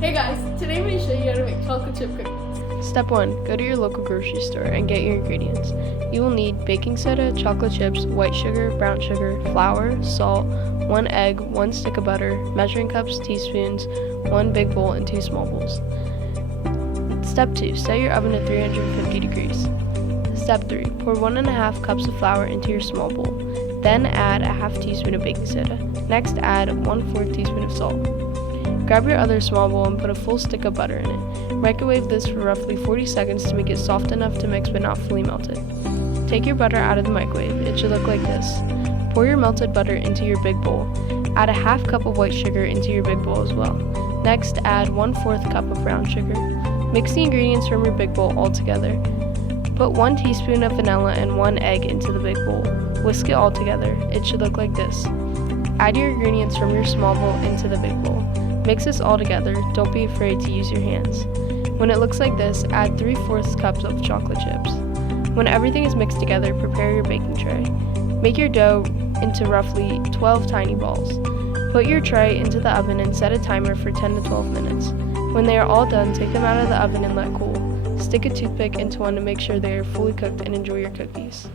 Hey guys, today I'm going to show you how to make chocolate chip cookies. Step 1. Go to your local grocery store and get your ingredients. You will need baking soda, chocolate chips, white sugar, brown sugar, flour, salt, 1 egg, 1 stick of butter, measuring cups, teaspoons, 1 big bowl, and 2 small bowls. Step 2. Set your oven to 350 degrees. Step 3. Pour 1½ cups of flour into your small bowl. Then add a half teaspoon of baking soda. Next add 1/4 teaspoon of salt. Grab your other small bowl and put a full stick of butter in it. Microwave this for roughly 40 seconds to make it soft enough to mix but not fully melted. Take your butter out of the microwave. It should look like this. Pour your melted butter into your big bowl. Add a half cup of white sugar into your big bowl as well. Next, add 1/4 cup of brown sugar. Mix the ingredients from your big bowl all together. Put 1 teaspoon of vanilla and 1 egg into the big bowl. Whisk it all together. It should look like this. Add your ingredients from your small bowl into the big bowl. Mix this all together. Don't be afraid to use your hands. When it looks like this, add 3/4 cups of chocolate chips. When everything is mixed together, prepare your baking tray. Make your dough into roughly 12 tiny balls. Put your tray into the oven and set a timer for 10 to 12 minutes. When they are all done, take them out of the oven and let cool. Stick a toothpick into one to make sure they are fully cooked and enjoy your cookies.